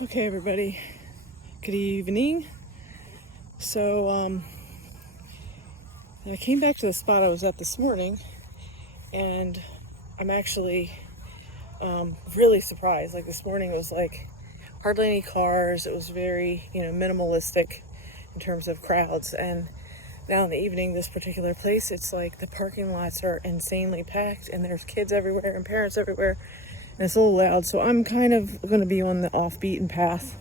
Okay, everybody, good evening. So, I came back to the spot I was at this morning, and I'm actually really surprised. Like, this morning was like hardly any cars. It was very, minimalistic in terms of crowds. And now in the evening, this particular place, it's like the parking lots are insanely packed, and there's kids everywhere and parents everywhere, and it's a little loud. So I'm kind of going to be on the off-beaten path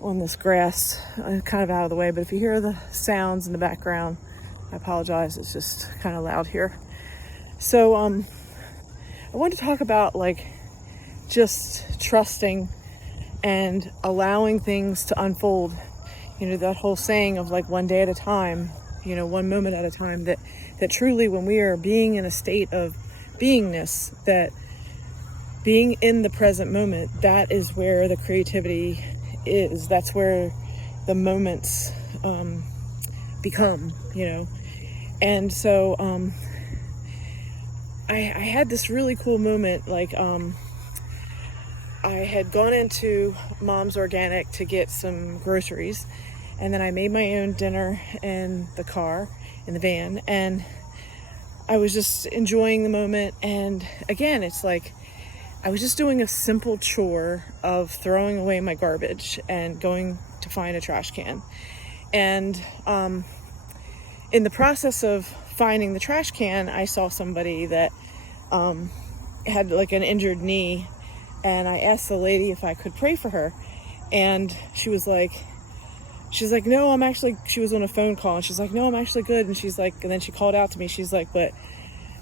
on this grass, kind of out of the way. But if you hear the sounds in the background, I apologize. It's just kind of loud here. So I wanted to talk about just trusting and allowing things to unfold. That whole saying of one day at a time, one moment at a time, that truly when we are being in a state of beingness, that being in the present moment, that is where the creativity is. That's where the moments become, And so I had this really cool moment. I had gone into Mom's Organic to get some groceries, and then I made my own dinner in the car, in the van, and I was just enjoying the moment. And again, it's like I was just doing a simple chore of throwing away my garbage and going to find a trash can. And in the process of finding the trash can, I saw somebody that had an injured knee, and I asked the lady if I could pray for her. And she's like, no, I'm actually, she was on a phone call, and she's like, no, I'm actually good. And she's like, and then she called out to me, she's like, but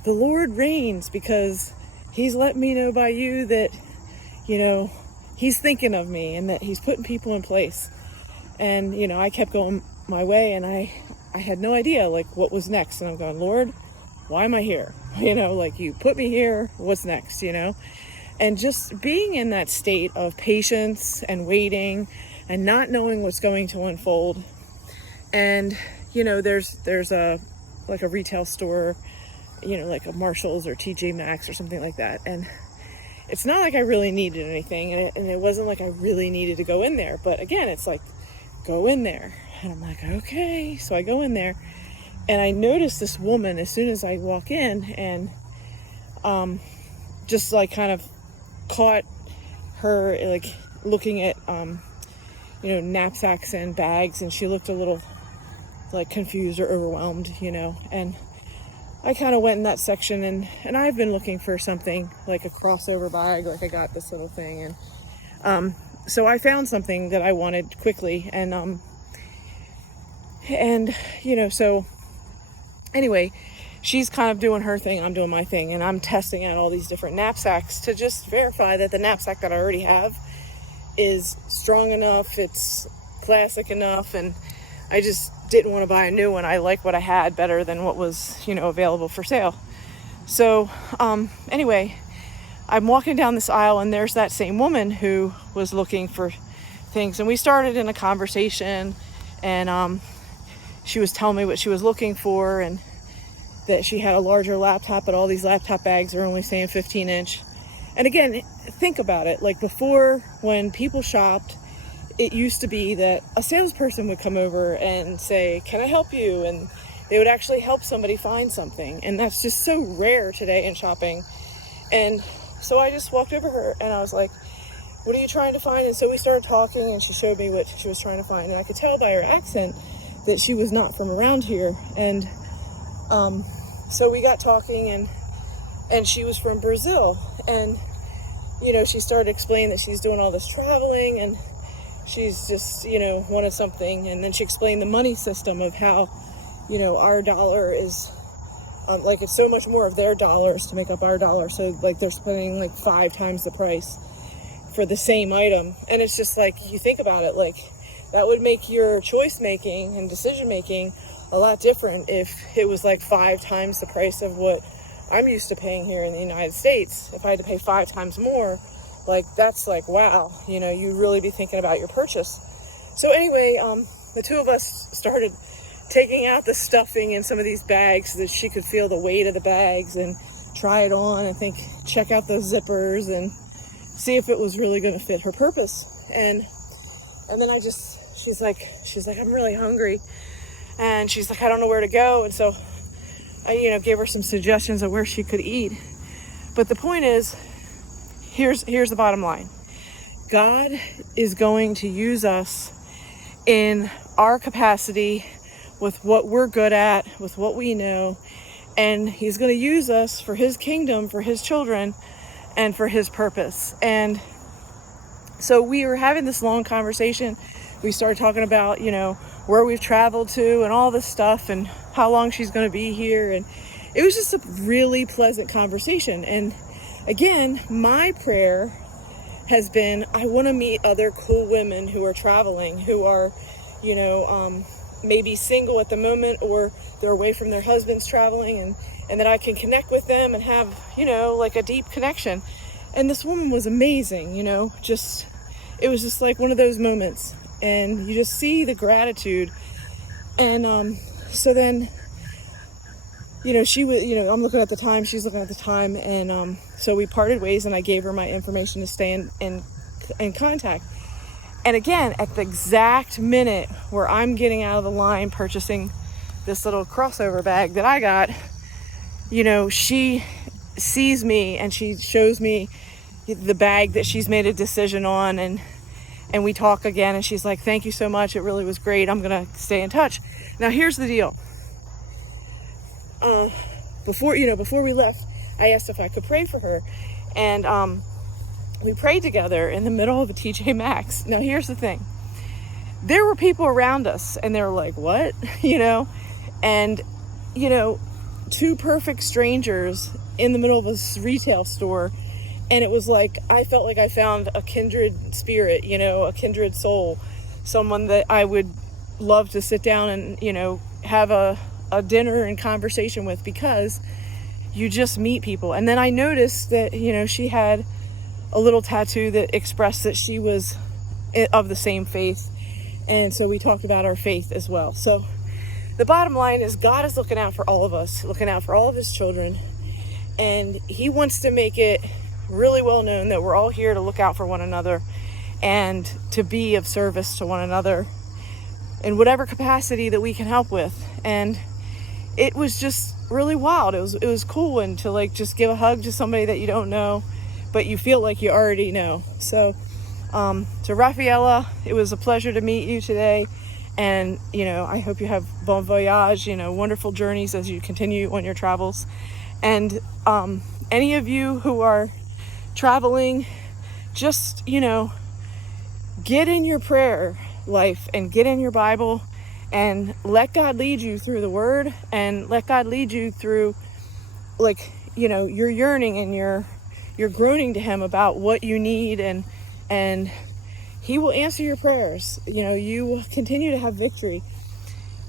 the Lord reigns, because He's let me know by you that, He's thinking of me and that He's putting people in place. And, I kept going my way, and I had no idea what was next. And I'm going, Lord, why am I here? You put me here, what's next, And just being in that state of patience and waiting and not knowing what's going to unfold. And, there's a retail store, like a Marshall's or TJ Maxx or something like that. And it's not like I really needed anything, and it wasn't like I really needed to go in there. But again, it's like, go in there. And I'm like, okay. So I go in there, and I notice this woman as soon as I walk in, and just kind of caught her looking at knapsacks and bags, and she looked a little confused or overwhelmed, and I kind of went in that section, and I've been looking for something like a crossover bag. I got this little thing, and so I found something that I wanted quickly, and so anyway, she's kind of doing her thing, I'm doing my thing, and I'm testing out all these different knapsacks to just verify that the knapsack that I already have is strong enough, it's classic enough, and I just didn't want to buy a new one. I like what I had better than what was, available for sale. So, anyway, I'm walking down this aisle, and there's that same woman who was looking for things. And we started in a conversation, and she was telling me what she was looking for, and that she had a larger laptop, but all these laptop bags are only saying 15-inch. And again, think about it. Before, when people shopped, it used to be that a salesperson would come over and say, can I help you? And they would actually help somebody find something. And that's just so rare today in shopping. And so I just walked over her, and I was like, what are you trying to find? And so we started talking, and she showed me what she was trying to find. And I could tell by her accent that she was not from around here. And so we got talking, and she was from Brazil. And, she started explaining that she's doing all this traveling, and she's just, wanted something. And then she explained the money system of how, our dollar is, it's so much more of their dollars to make up our dollar. So, they're spending 5 times the price for the same item. And it's just you think about it, that would make your choice making and decision making a lot different if it was 5 times the price of what I'm used to paying here in the United States. If I had to pay 5 times more, that's wow, you'd really be thinking about your purchase. So anyway, the two of us started taking out the stuffing in some of these bags so that she could feel the weight of the bags and try it on. I think check out those zippers and see if it was really going to fit her purpose. And then she's like, I'm really hungry. And she's like, I don't know where to go. And so I, gave her some suggestions of where she could eat. But the point is, here's the bottom line. God is going to use us in our capacity with what we're good at, with what we know. And he's going to use us for his kingdom, for his children, and for his purpose. And so we were having this long conversation. We started talking about, where we've traveled to and all this stuff and how long she's going to be here. And it was just a really pleasant conversation. And again, my prayer has been, I want to meet other cool women who are traveling, who are, maybe single at the moment, or they're away from their husbands traveling, and that I can connect with them and have, like a deep connection. And this woman was amazing, it was just like one of those moments, and you just see the gratitude. And so then, she was, I'm looking at the time, she's looking at the time, and so we parted ways, and I gave her my information to stay in contact. And again, at the exact minute where I'm getting out of the line purchasing this little crossover bag that I got, she sees me and she shows me the bag that she's made a decision on, and we talk again, and she's like, thank you so much, it really was great, I'm gonna stay in touch. Now here's the deal. Before we left, I asked if I could pray for her, and we prayed together in the middle of a TJ Maxx. Now here's the thing. There were people around us, and they were like, what? And two perfect strangers in the middle of a retail store. And it was like, I felt like I found a kindred spirit, a kindred soul, someone that I would love to sit down and, have a dinner and conversation with, because you just meet people. And then I noticed that, she had a little tattoo that expressed that she was of the same faith. And so we talked about our faith as well. So the bottom line is, God is looking out for all of us, looking out for all of his children. And he wants to make it really well known that we're all here to look out for one another and to be of service to one another in whatever capacity that we can help with. And it was just really wild. It was cool, and to just give a hug to somebody that you don't know, but you feel like you already know. So to Rafaela, it was a pleasure to meet you today. And, I hope you have bon voyage, wonderful journeys as you continue on your travels. And any of you who are traveling, just, get in your prayer life and get in your Bible and let God lead you through the word, and let God lead you through, your yearning and your groaning to him about what you need, and he will answer your prayers. You will continue to have victory.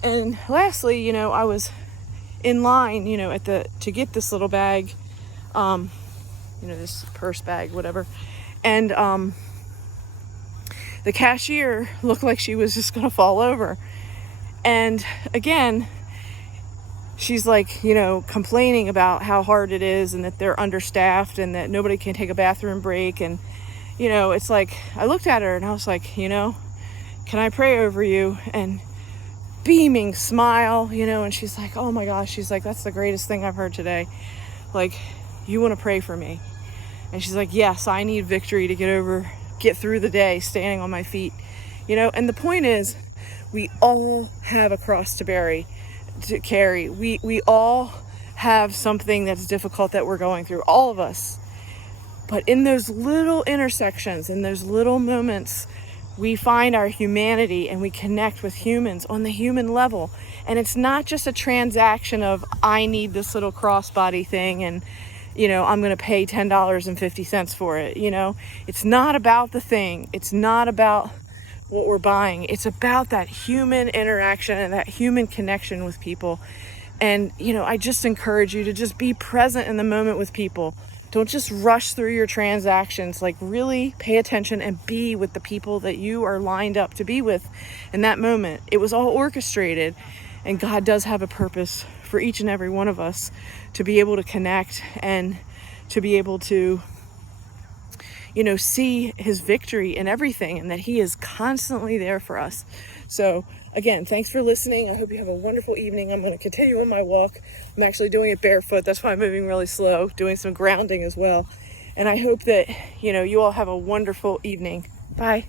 And lastly, I was in line, to get this little bag, this purse bag, whatever. And the cashier looked like she was just gonna fall over. And again, she's complaining about how hard it is, and that they're understaffed, and that nobody can take a bathroom break. And it's like, I looked at her and I was like, can I pray over you? And beaming smile, and she's like, oh my gosh, she's like, that's the greatest thing I've heard today. You want to pray for me? And she's like, yes, I need victory to get through the day standing on my feet. And the point is, we all have a cross to carry. We all have something that's difficult that we're going through, all of us. But in those little intersections, in those little moments, we find our humanity, and we connect with humans on the human level. And it's not just a transaction of, I need this little crossbody thing, and I'm going to pay $10.50 for it. It's not about the thing. It's not about what we're buying. It's about that human interaction and that human connection with people. And, I just encourage you to just be present in the moment with people. Don't just rush through your transactions. Really pay attention and be with the people that you are lined up to be with in that moment. It was all orchestrated, and God does have a purpose for each and every one of us to be able to connect and to be able to, see his victory in everything, and that he is constantly there for us. So again, thanks for listening. I hope you have a wonderful evening. I'm going to continue on my walk. I'm actually doing it barefoot. That's why I'm moving really slow, doing some grounding as well. And I hope that, you all have a wonderful evening. Bye.